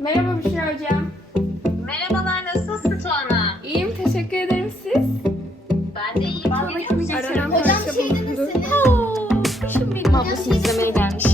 Merhaba Büşra Hocam. Merhabalar, nasılsın Tuana? İyiyim, teşekkür ederim siz. Ben de iyiyim. Tanıyor musun? Aranan Hocam parça şey deneseniz. Kuşum benim ablasını izlemeye gelmiş.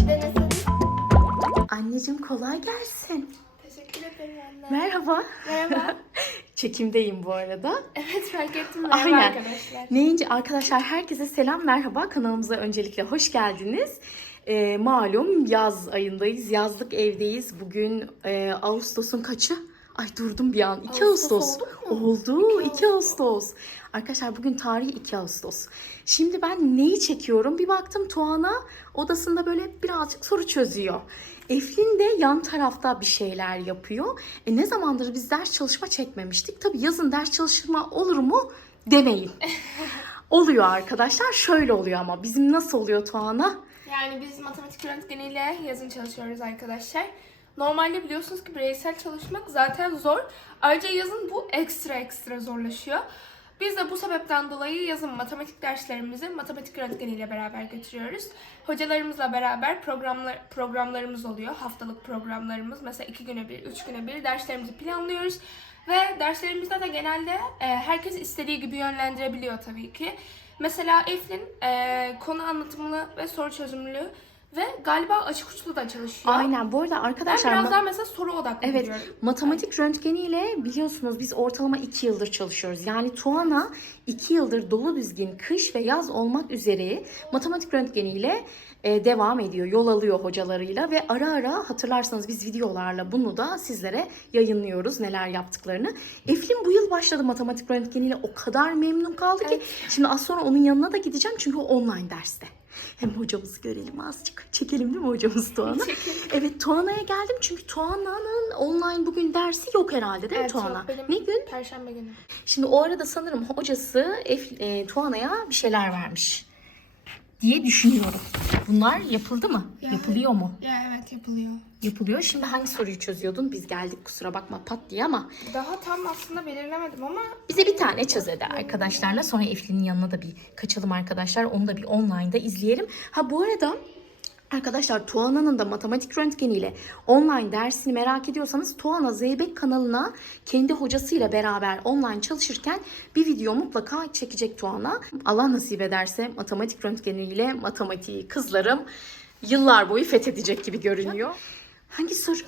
Anneciğim kolay gelsin. Teşekkür ederim anne. Merhaba. Merhaba. Çekimdeyim bu arada. Evet fark ettim. Merhaba Aynen. arkadaşlar. Neyince arkadaşlar herkese selam merhaba. Kanalımıza öncelikle hoş geldiniz. Ee, malum yaz ayındayız. Yazlık evdeyiz. Bugün e, Ağustos'un kaçı? Ay durdum bir an. 2 Ağustos Ağustos. oldu? Oldu. 2 Ağustos. Arkadaşlar bugün tarihi 2 Ağustos. Şimdi ben neyi çekiyorum? Bir baktım Tuana odasında böyle birazcık soru çözüyor. Eflin de yan tarafta bir şeyler yapıyor. E ne zamandır biz ders çalışma çekmemiştik. Tabii yazın ders çalışma olur mu demeyin. oluyor arkadaşlar. Şöyle oluyor ama bizim nasıl oluyor Tuana? Yani biz matematik röntgeniyle yazın çalışıyoruz arkadaşlar. Normalde biliyorsunuz ki bireysel çalışmak zaten zor. Ayrıca yazın bu ekstra ekstra zorlaşıyor. Biz de bu sebepten dolayı yazın matematik derslerimizi matematik röntgeniyle beraber götürüyoruz. Hocalarımızla beraber programlar, programlarımız oluyor. Haftalık programlarımız. Mesela iki güne bir, üç güne bir derslerimizi planlıyoruz. Ve derslerimizde de genelde e, herkes istediği gibi yönlendirebiliyor tabii ki. Mesela Eflin e, konu anlatımlı ve soru çözümlü ve galiba açık uçlu da çalışıyor. Aynen. Bu arada Ben arkadaşlar biraz ma- daha mesela soru odaklı Evet, gidiyorum. matematik röntgeniyle biliyorsunuz biz ortalama 2 yıldır çalışıyoruz. Yani Tuana 2 yıldır dolu düzgün kış ve yaz olmak üzere matematik röntgeniyle e, devam ediyor. Yol alıyor hocalarıyla ve ara ara hatırlarsanız biz videolarla bunu da sizlere yayınlıyoruz neler yaptıklarını. Eflin bu yıl başladı matematik röntgeniyle o kadar memnun kaldı ki şimdi az sonra onun yanına da gideceğim çünkü o online derste. Hem hocamızı görelim azıcık. Çekelim değil mi hocamız Tuana? Evet Tuana'ya geldim çünkü Tuana'nın online bugün dersi yok herhalde değil mi Evet. Tuana? Benim- Ne gün? Perşembe günü. Şimdi o arada sanırım hocası e, Tuana'ya bir şeyler vermiş diye düşünüyorum. Bunlar yapıldı mı? Yapılıyor mu? Ya evet yapılıyor. Yapılıyor. Şimdi hangi soruyu çözüyordun? Biz geldik kusura bakma pat diye ama Daha tam aslında belirlemedim ama bize bir tane çöz hadi arkadaşlarla. Sonra Eflin'in yanına da bir kaçalım arkadaşlar. Onu da bir online'da izleyelim. Ha bu arada Arkadaşlar Tuana'nın da matematik röntgeniyle online dersini merak ediyorsanız Tuana Zeybek kanalına kendi hocasıyla beraber online çalışırken bir video mutlaka çekecek Tuana. Allah nasip ederse matematik röntgeniyle matematiği kızlarım yıllar boyu fethedecek gibi görünüyor. Hangi soru?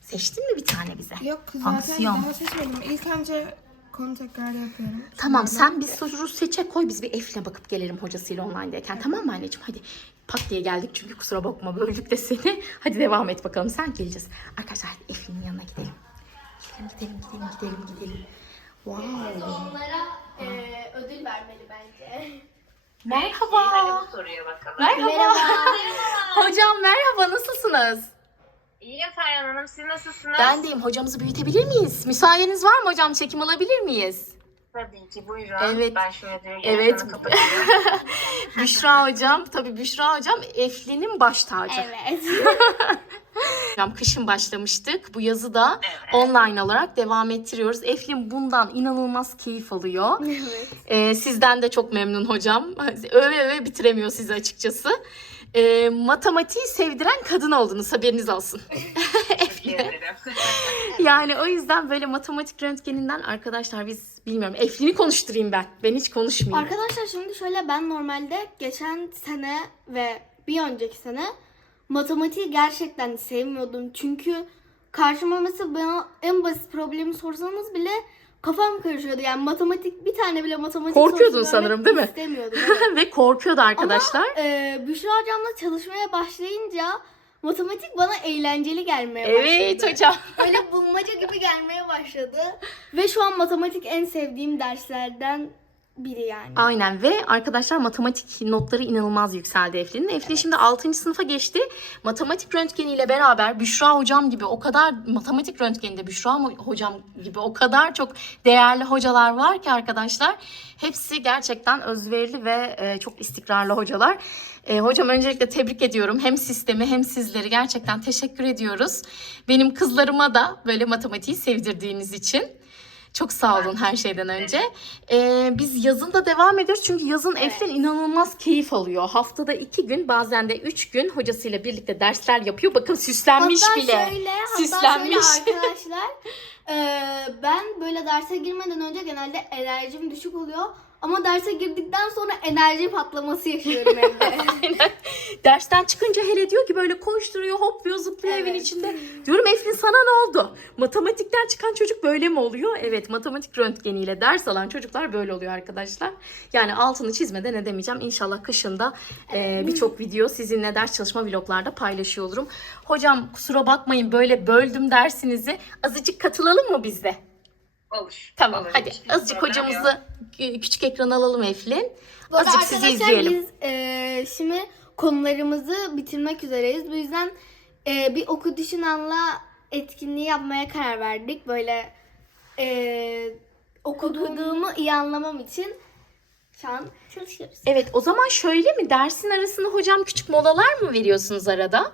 Seçtin mi bir tane bize? yok zaten Fonksiyon. daha seçmedim. İlk önce konu tekrar yapıyorum. Tamam sen bir soru seçe koy biz bir Ef'le bakıp gelelim hocasıyla online'dayken. Tamam mı anneciğim? Hadi pat diye geldik çünkü kusura bakma böldük de seni. Hadi devam et bakalım sen geleceğiz. Arkadaşlar hadi Ef'in yanına gidelim. Gidelim gidelim gidelim gidelim gidelim. Wow. Onlara e, ödül vermeli bence. Merhaba. Hadi bu soruya bakalım. Merhaba. Hocam merhaba nasılsınız? İyiyim Ferhan Hanım, siz nasılsınız? Ben deyim hocamızı büyütebilir miyiz? Müsaadeniz var mı hocam? Çekim alabilir miyiz? Tabii ki buyurun. Evet. Ben şöyle. Evet. kapatıyorum. Büşra hocam, tabii Büşra hocam Eflin'in baş tacı. Evet. Hocam kışın başlamıştık. Bu yazı da online olarak devam ettiriyoruz. Eflin bundan inanılmaz keyif alıyor. evet. Ee, sizden de çok memnun hocam. Öve öve bitiremiyor sizi açıkçası. Ee, matematiği sevdiren kadın oldunuz haberiniz olsun. Diyebilirim. yani o yüzden böyle matematik röntgeninden arkadaşlar biz bilmiyorum. Eflin'i konuşturayım ben. Ben hiç konuşmayayım. Arkadaşlar şimdi şöyle ben normalde geçen sene ve bir önceki sene matematiği gerçekten sevmiyordum. Çünkü karşıma mesela bana en basit problemi sorsanız bile kafam karışıyordu. Yani matematik bir tane bile matematik Korkuyordun sanırım, değil mi? İstemiyordum. Evet. Ve korkuyordu arkadaşlar. Ama e, Büşra hocamla çalışmaya başlayınca matematik bana eğlenceli gelmeye evet başladı. hocam. Böyle bulmaca gibi gelmeye başladı. Ve şu an matematik en sevdiğim derslerden biri yani. Aynen ve arkadaşlar matematik notları inanılmaz yükseldi Eflin'in. Eflin şimdi 6. sınıfa geçti. Matematik röntgeniyle beraber Büşra hocam gibi o kadar matematik röntgeninde Büşra hocam gibi o kadar çok değerli hocalar var ki arkadaşlar. Hepsi gerçekten özverili ve e, çok istikrarlı hocalar. E, hocam öncelikle tebrik ediyorum. Hem sistemi hem sizleri gerçekten teşekkür ediyoruz. Benim kızlarıma da böyle matematiği sevdirdiğiniz için. Çok sağ olun her şeyden önce. Ee, biz yazın da devam ediyoruz çünkü yazın Evet. Eflin inanılmaz keyif alıyor. Haftada iki gün bazen de üç gün hocasıyla birlikte dersler yapıyor. Bakın süslenmiş hatta bile. Şöyle, hatta Süslenmiş. şöyle arkadaşlar. eee, ben böyle derse girmeden önce genelde enerjim düşük oluyor. Ama derse girdikten sonra enerji patlaması yaşıyorum evde. Aynen. Dersten çıkınca hele diyor ki böyle koşturuyor, hopluyor, zıplıyor evin Evet. içinde. Diyorum Eflin sana ne oldu? Matematikten çıkan çocuk böyle mi oluyor? Evet matematik röntgeniyle ders alan çocuklar böyle oluyor arkadaşlar. Yani altını çizmeden ne demeyeceğim. İnşallah kışında e, birçok video sizinle ders çalışma vloglarda paylaşıyor olurum. Hocam kusura bakmayın böyle böldüm dersinizi. Azıcık katılalım mı biz de? Olur. Tamam Olur, hadi azıcık hocamızı küçük ekrana alalım Eflin. Bu arada Azıcık sizi arkadaşlar izleyelim. biz eee, şimdi konularımızı bitirmek üzereyiz. Bu yüzden eee, bir oku düşün anla etkinliği yapmaya karar verdik. Böyle eee okuduğumu iyi anlamam için şu an çalışıyoruz. Evet o zaman şöyle mi dersin arasında hocam küçük molalar mı veriyorsunuz arada?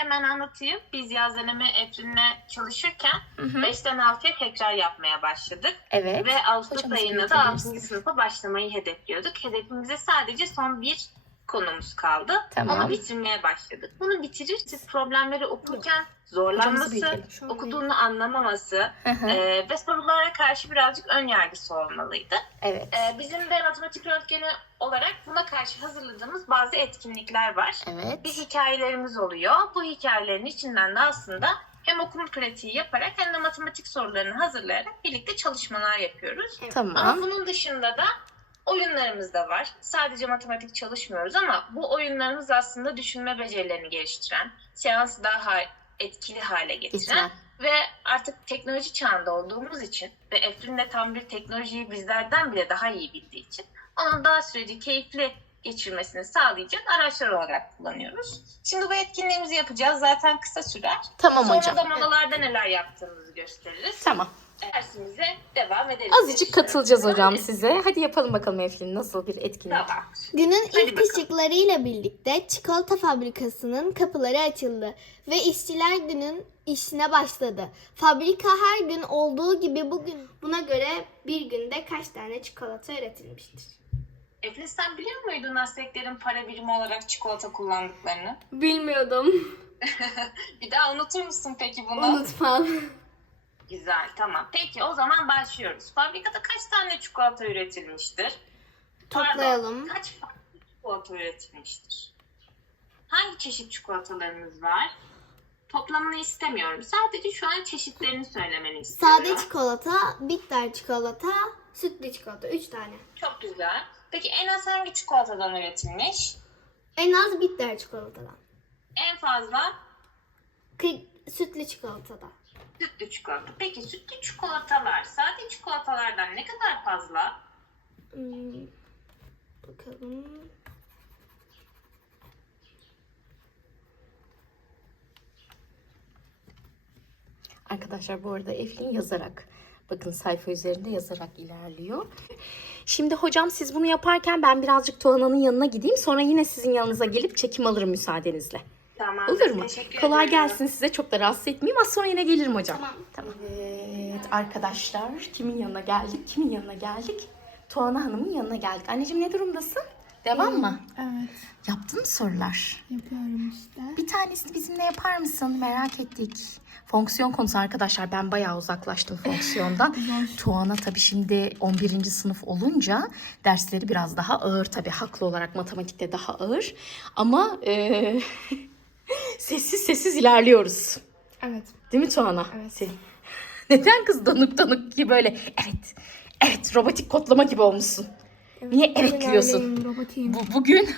Hemen anlatayım. Biz yaz deneme Efrin'le çalışırken Hı hı. 5'ten 6'ya tekrar yapmaya başladık. Evet. Ve Ağustos Hocam, ayında da büyütebiliriz. 6. sınıfa başlamayı hedefliyorduk. Hedefimize sadece son bir konumuz kaldı. Tamam. Onu bitirmeye başladık. Bunu bitirir siz problemleri okurken zorlanması, okuduğunu anlamaması e, ve sorulara karşı birazcık ön yargısı olmalıydı. evet. E, bizim de matematik öğretmeni olarak buna karşı hazırladığımız bazı etkinlikler var. Evet. Bir hikayelerimiz oluyor. Bu hikayelerin içinden de aslında hem okuma pratiği yaparak hem de matematik sorularını hazırlayarak birlikte çalışmalar yapıyoruz. Ama Tamam. bunun dışında da oyunlarımız da var. Sadece matematik çalışmıyoruz ama bu oyunlarımız aslında düşünme becerilerini geliştiren, seansı daha etkili hale getiren ve artık teknoloji çağında olduğumuz için ve Efrin de tam bir teknolojiyi bizlerden bile daha iyi bildiği için onun daha süreci keyifli geçirmesini sağlayacak araçlar olarak kullanıyoruz. Şimdi bu etkinliğimizi yapacağız. Zaten kısa sürer. Tamam Sonra hocam. da molalarda neler yaptığımızı gösteririz. Tamam. Dersimize devam ederiz. Azıcık katılacağız hocam size. Hadi yapalım bakalım Eflin nasıl bir etkinlik. Tamam. Günün Hadi ilk bakalım. ışıklarıyla birlikte çikolata fabrikasının kapıları açıldı ve işçiler günün işine başladı. Fabrika her gün olduğu gibi bugün buna göre bir günde kaç tane çikolata üretilmiştir? Eflin sen biliyor muydun Azteklerin para birimi olarak çikolata kullandıklarını? Bilmiyordum. Bir daha unutur musun peki bunu? Unutmam. Güzel tamam. Peki o zaman başlıyoruz. Fabrikada kaç tane çikolata üretilmiştir? Toplayalım. Pardon, kaç farklı çikolata üretilmiştir? Hangi çeşit çikolatalarımız var? Toplamını istemiyorum. Sadece şu an çeşitlerini söylemeni istiyorum. Sade çikolata, bitter çikolata, sütlü çikolata. Üç tane. Çok güzel. Peki en az hangi çikolatadan üretilmiş? En az bitter çikolatadan. En fazla Kı- sütlü çikolatadan. Sütlü çikolata. Peki sütlü çikolatalar sade çikolatalardan ne kadar fazla? Hmm, bakalım. Arkadaşlar bu arada Eflin yazarak bakın sayfa üzerinde yazarak ilerliyor. Şimdi hocam siz bunu yaparken ben birazcık Tuana'nın yanına gideyim. Sonra yine sizin yanınıza gelip çekim alırım müsaadenizle. Tamam. Olur mu? Teşekkür Kolay ederim. gelsin size. Çok da rahatsız etmeyeyim. Az sonra yine gelirim hocam. Tamam. Tamam. Evet arkadaşlar kimin yanına geldik? Kimin yanına geldik? Tuana Hanım'ın yanına geldik. Anneciğim ne durumdasın? Devam mı? Evet Yaptın mı sorular? yapıyorum işte. Bir tanesini bizimle yapar mısın? Merak ettik. Fonksiyon konusu arkadaşlar ben bayağı uzaklaştım fonksiyondan. Tuana tabii şimdi 11. sınıf olunca dersleri biraz daha ağır tabii. Haklı olarak matematikte daha ağır. Ama eee, sessiz sessiz ilerliyoruz. Evet. Değil mi Tuana? Evet. Sen- Neden kız donuk donuk gibi böyle evet evet robotik kodlama gibi olmuşsun. Niye evet diyorsun? Bu, bugün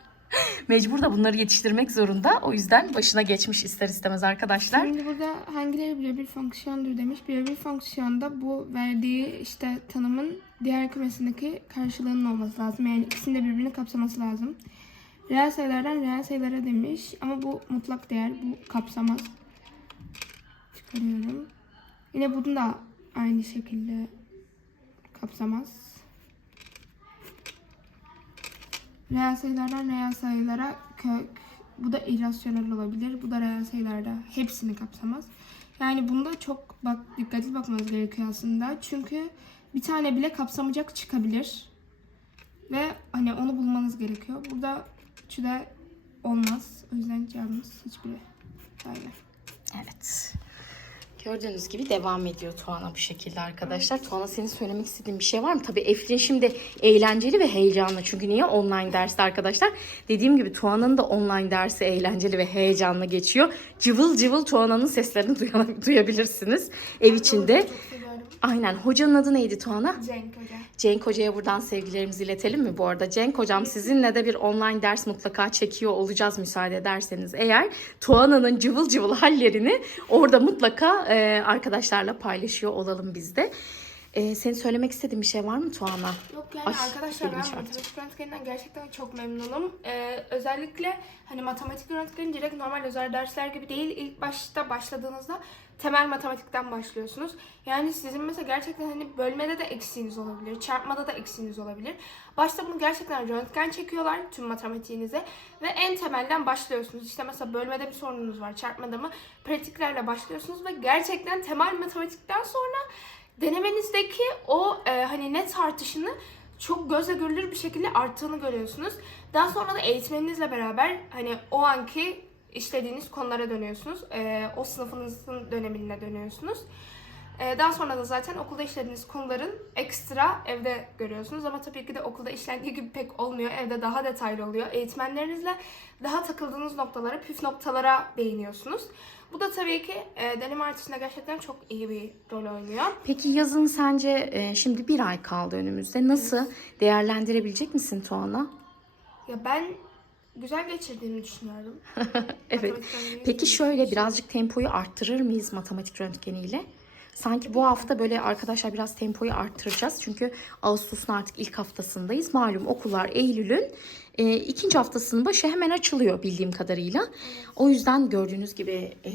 mecbur da bunları yetiştirmek zorunda. O yüzden başına geçmiş ister istemez arkadaşlar. Şimdi burada hangileri birebir fonksiyondur demiş. Birebir fonksiyonda bu verdiği işte tanımın diğer kümesindeki karşılığının olması lazım. Yani ikisinin de birbirini kapsaması lazım. Reel sayılardan reel sayılara demiş. Ama bu mutlak değer. Bu kapsamaz. Çıkarıyorum. Yine bunu da aynı şekilde kapsamaz. Reel sayılardan reel sayılara kök. Bu da irrasyonel olabilir. Bu da reel sayılarda hepsini kapsamaz. Yani bunda çok bak dikkatli bakmanız gerekiyor aslında. Çünkü bir tane bile kapsamayacak çıkabilir. Ve hani onu bulmanız gerekiyor. Burada üçü de olmaz. O yüzden cevabımız hiçbiri. Aynen. Evet. Gördüğünüz gibi devam ediyor Tuana bu şekilde arkadaşlar. Tuana senin söylemek istediğin bir şey var mı? Tabii Eflin şimdi eğlenceli ve heyecanlı. Çünkü niye? Online derste arkadaşlar. Dediğim gibi Tuana'nın da online dersi eğlenceli ve heyecanlı geçiyor. Cıvıl cıvıl Tuana'nın seslerini duya- duyabilirsiniz ev içinde. Aynen. Hocanın adı neydi Tuana? Cenk Hoca. Cenk Hoca'ya buradan sevgilerimizi iletelim mi bu arada? Cenk Hocam sizinle de bir online ders mutlaka çekiyor olacağız müsaade ederseniz. Eğer Tuana'nın cıvıl cıvıl hallerini orada mutlaka e, arkadaşlarla paylaşıyor olalım biz de. E, senin söylemek istediğin bir şey var mı Tuana? Yok yani Ay, arkadaşlar ben çarptı. matematik röntgeninden gerçekten çok memnunum. Ee, özellikle hani matematik röntgeni direkt normal özel dersler gibi değil. İlk başta başladığınızda temel matematikten başlıyorsunuz. Yani sizin mesela gerçekten hani bölmede de eksiğiniz olabilir, çarpmada da eksiğiniz olabilir. Başta bunu gerçekten röntgen çekiyorlar tüm matematiğinize ve en temelden başlıyorsunuz. İşte mesela bölmede bir sorununuz var, çarpmada mı? Pratiklerle başlıyorsunuz ve gerçekten temel matematikten sonra denemenizdeki o e, hani net artışını çok gözle görülür bir şekilde arttığını görüyorsunuz. Daha sonra da eğitmeninizle beraber hani o anki işlediğiniz konulara dönüyorsunuz. E, o sınıfınızın dönemine dönüyorsunuz. E, daha sonra da zaten okulda işlediğiniz konuların ekstra evde görüyorsunuz. Ama tabii ki de okulda işlendiği gibi pek olmuyor. Evde daha detaylı oluyor. Eğitmenlerinizle daha takıldığınız noktalara, püf noktalara değiniyorsunuz. Bu da tabii ki e, deneme artışında gerçekten çok iyi bir rol oynuyor. Peki yazın sence e, şimdi bir ay kaldı önümüzde. Nasıl değerlendirebilecek misin Tuana? Ya ben güzel geçirdiğimi düşünüyorum. Evet. Peki şöyle birazcık tempoyu arttırır mıyız matematik röntgeniyle? Sanki bu hafta böyle arkadaşlar biraz tempoyu arttıracağız. Çünkü Ağustos'un artık ilk haftasındayız. Malum okullar Eylül'ün e, ikinci haftasının başı hemen açılıyor bildiğim kadarıyla. O yüzden gördüğünüz gibi e,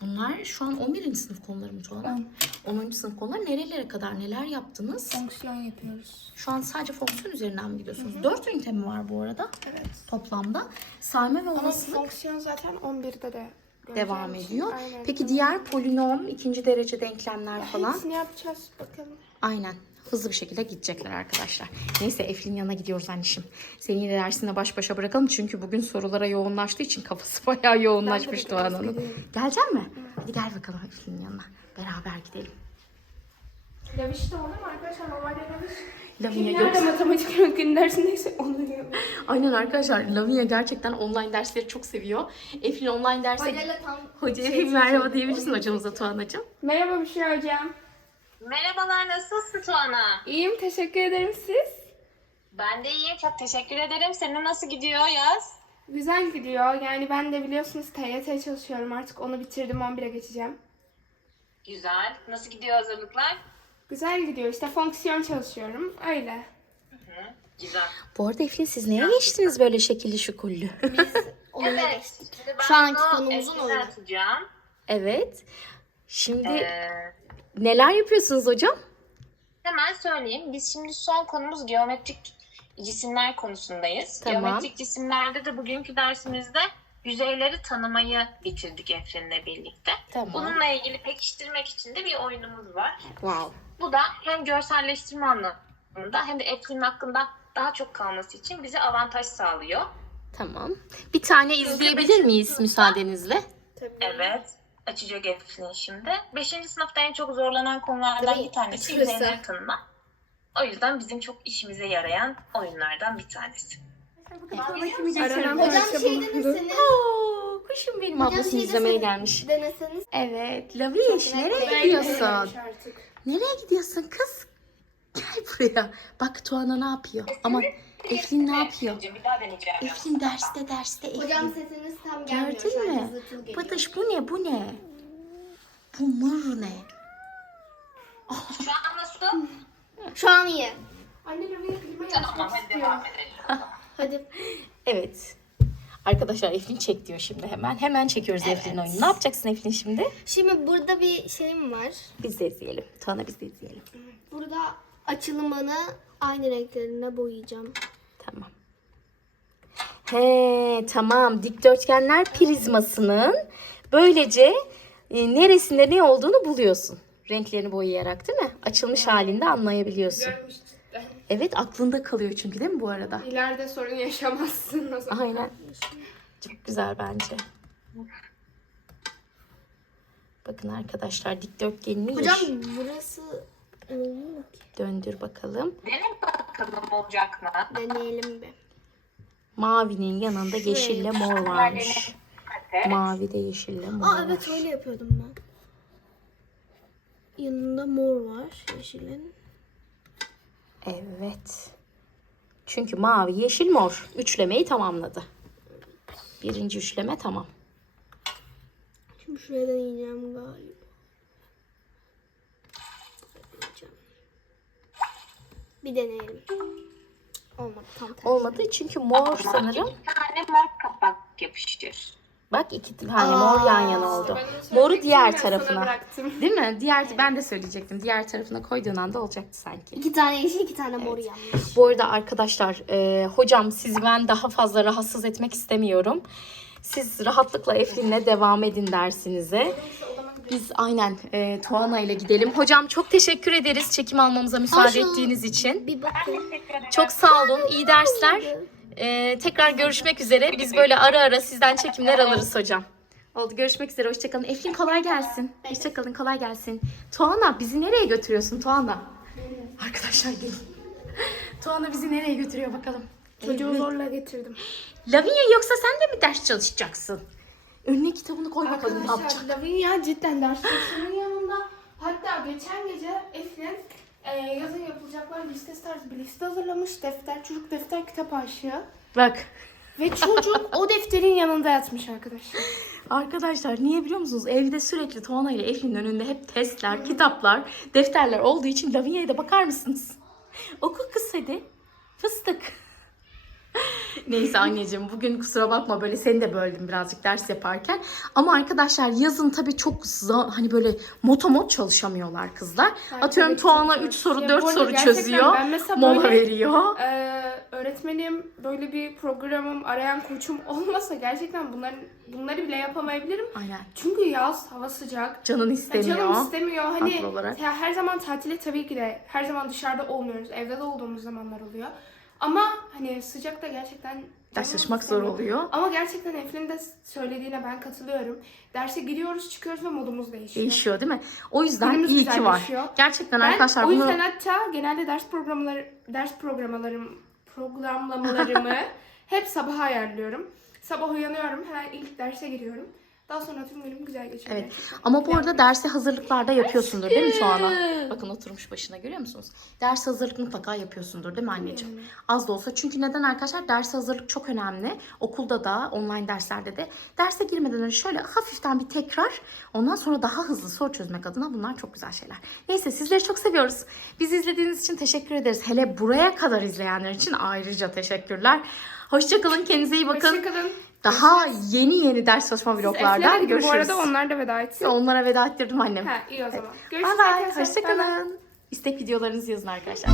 bunlar şu an 11. sınıf konuları mı Tuğla? 10. sınıf konular. Nerelere kadar neler yaptınız? Fonksiyon yapıyoruz. Şu an sadece fonksiyon üzerinden mi gidiyorsunuz? 4 ünite mi var bu arada Evet. toplamda? Sayma ve Ama olasılık fonksiyon zaten 11'de de devam ediyor. Aynen. Peki diğer polinom, ikinci derece denklemler falan? Hepsini yapacağız bakalım. Aynen. Hızlı bir şekilde gidecekler arkadaşlar. Neyse Eflin yanına gidiyoruz annişim. Seni yine dersinde baş başa bırakalım. Çünkü bugün sorulara yoğunlaştığı için kafası bayağı yoğunlaşmış Doğan Hanım. Gelecek mi? Hadi gel bakalım Eflin'in yanına. Beraber gidelim. Laviş de onu mu arkadaşlar? Normalde Laviş. Lavinia yoksa... matematik röntgeni dersindeyse onu yiyor. Aynen arkadaşlar Lavinia gerçekten online dersleri çok seviyor. Eflin online derse... Hocayla tam Hocaya şey bir merhaba diyebilirsin hocamıza Tuğan'cığım. Merhaba Büşra Hocam. Merhabalar nasılsın Tuana? İyiyim teşekkür ederim siz. Ben de iyiyim çok teşekkür ederim. Senin nasıl gidiyor yaz? Güzel gidiyor. Yani ben de biliyorsunuz TYT çalışıyorum artık. Onu bitirdim 11'e geçeceğim. Güzel. Nasıl gidiyor hazırlıklar? Güzel gidiyor. İşte fonksiyon çalışıyorum. Öyle. Güzel. Bu arada Eflin siz neye geçtiniz böyle şekilli şukullu? oyuna Evet. geçtik. Şu anki konumuzun oyunu. evet. Şimdi Ee, neler yapıyorsunuz hocam? hemen söyleyeyim. Biz şimdi son konumuz geometrik cisimler konusundayız. Tamam. Geometrik cisimlerde de bugünkü dersimizde yüzeyleri tanımayı bitirdik Efrin'le birlikte. Tamam. Bununla ilgili pekiştirmek için de bir oyunumuz var. Wow. Bu da hem görselleştirme anlamında hem de Efrin'in hakkında daha çok kalması için bize avantaj sağlıyor. Tamam. Bir tane izleyebilir miyiz müsaadenizle? Tabii. Evet. Açacak Efrin şimdi. Beşinci sınıfta en çok zorlanan konulardan bir tanesi yüzeyleri tanıma. O yüzden bizim çok işimize yarayan oyunlardan bir tanesi. Hocam şey deneseniz. Oo, kuşum benim ablasını şey izlemeye gelmiş. Deneseniz. Evet. Laviş nereye renkli. gidiyorsun? Nereye gidiyorsun kız? Gel buraya. Bak Tuana ne yapıyor? Ama Eflin ne yapıyor? Efrin'cim, Bir daha deneyeceğim. Eflin derste derste Hocam Eflin. sesiniz tam gelmiyor. Gördün mü? Bıdış bu ne bu ne? Bu mır ne? Şu an nasıl? Şu an iyi. Anne klima Tamam hadi devam edelim. Hadi. Evet. Arkadaşlar Eflin çek diyor şimdi hemen. Hemen çekiyoruz Eflin'in oyunu. Ne yapacaksın Eflin şimdi? Şimdi burada bir şeyim var. Biz de izleyelim. Tuana biz de izleyelim. Burada açılımını aynı renklerine boyayacağım. Tamam. He tamam dikdörtgenler prizmasının böylece e, neresinde ne olduğunu buluyorsun. Renklerini boyayarak değil mi? Açılmış halinde anlayabiliyorsun. Cidden. Evet aklında kalıyor çünkü değil mi bu arada? İleride sorun yaşamazsın o zaman. Aynen. Çok güzel bence. Bakın arkadaşlar dikdörtgenini Hocam yeş- burası olmuyor ki. döndür bakalım. Dene bakalım olacak mı? Deneyelim bir. Mavinin yanında yeşille mor varmış. Evet. Mavi de yeşille mor Aa var. evet öyle yapıyordum ben. Yanında mor var yeşilin. Evet. Çünkü mavi, yeşil, mor. Üçlemeyi tamamladı. Birinci üçleme tamam. Şimdi şuraya deneyeceğim galiba. Bir deneyelim. Olmadı tam tersi. Olmadı çünkü mor sanırım. Bir tane mor kapak yapıştır. Bak iki tane mor yan yana oldu. Moru diğer tarafına. bıraktım. Değil mi? Diğer ben de söyleyecektim. Diğer tarafına koyduğun anda olacaktı sanki. İki tane yeşil iki tane mor yanlış. Bu arada arkadaşlar e, hocam sizi ben daha fazla rahatsız etmek istemiyorum. Siz rahatlıkla Eflin'le devam edin dersinize. Biz aynen e, Tuana ile gidelim. Hocam çok teşekkür ederiz çekim almamıza müsaade Aşağı- ettiğiniz için. Bir bakın. Çok sağ olun. iyi dersler. E, tekrar görüşmek üzere. Biz böyle ara ara sizden çekimler alırız hocam. Oldu görüşmek üzere. Hoşçakalın. Eflin kolay gelsin. Hoşçakalın kolay gelsin. Tuana bizi nereye götürüyorsun Tuana? Arkadaşlar gelin. Tuana bizi nereye götürüyor bakalım. Çocuğu zorla getirdim. Lavinia yoksa sen de mi ders çalışacaksın? Önüne kitabını koy bakalım ne yapacak. Arkadaşlar Lavinia cidden derslerinin yanında. Hatta geçen gece Eflin e, yazın yapılacaklar listesi tarzı bir liste hazırlamış. Defter, çocuk defter kitap aşığı. Bak Ve çocuk o defterin yanında yatmış arkadaşlar. arkadaşlar niye biliyor musunuz? Evde sürekli Tuana ile Eflin'in önünde hep testler, kitaplar, defterler olduğu için Lavinia'ya da bakar mısınız? Oku kız hadi. Fıstık. Neyse anneciğim bugün kusura bakma böyle seni de böldüm birazcık ders yaparken. Ama arkadaşlar yazın tabii çok hani böyle motomot çalışamıyorlar kızlar. Ay, Atıyorum zor. 3 soru Ya 4 bu arada soru çözüyor. Mola böyle- veriyor. Ee, öğretmenim böyle bir programım arayan koçum olmasa gerçekten bunların bunları bile yapamayabilirim. Aynen. Çünkü yaz hava sıcak. Canın istemiyor. Canım istemiyor. Hani her zaman tatile tabii ki de her zaman dışarıda olmuyoruz. Evde de olduğumuz zamanlar oluyor. Ama hani sıcakta gerçekten Ders çalışmak zor oluyor. Ama gerçekten Eflin de söylediğine ben katılıyorum. Derse giriyoruz çıkıyoruz ve modumuz değişiyor. Değişiyor değil mi? O yüzden Günümüz iyi ki var. güzelleşiyor. Gerçekten Ben arkadaşlar o bunu yüzden hatta genelde ders programları ders programlarım programlamalarımı hep sabaha ayarlıyorum. Sabah uyanıyorum, hemen ilk derse giriyorum. Daha sonra tüm günüm güzel geçiyor. Evet. gerçekten. Ama bu arada derse hazırlıklarda yapıyorsundur değil mi Tuana? Bakın oturmuş başına görüyor musunuz? Ders hazırlık mutlaka yapıyorsundur değil mi anneciğim? Az da olsa. Çünkü neden arkadaşlar? Ders hazırlık çok önemli. Okulda da, online derslerde de. Derse girmeden önce şöyle hafiften bir tekrar. Ondan sonra daha hızlı soru çözmek adına bunlar çok güzel şeyler. Neyse sizleri çok seviyoruz. Bizi izlediğiniz için teşekkür ederiz. Hele buraya kadar izleyenler için ayrıca teşekkürler. Hoşçakalın. Kendinize iyi bakın. Hoşçakalın. Daha yeni yeni ders çalışma Eflen'e vloglarda gidin görüşürüz. Bu arada onlar da veda etsin. Onlara veda ettirdim annem. Ha iyi o zaman. Bye Görüşürüz. Bye bye. Hoşçakalın. İstek videolarınızı yazın arkadaşlar.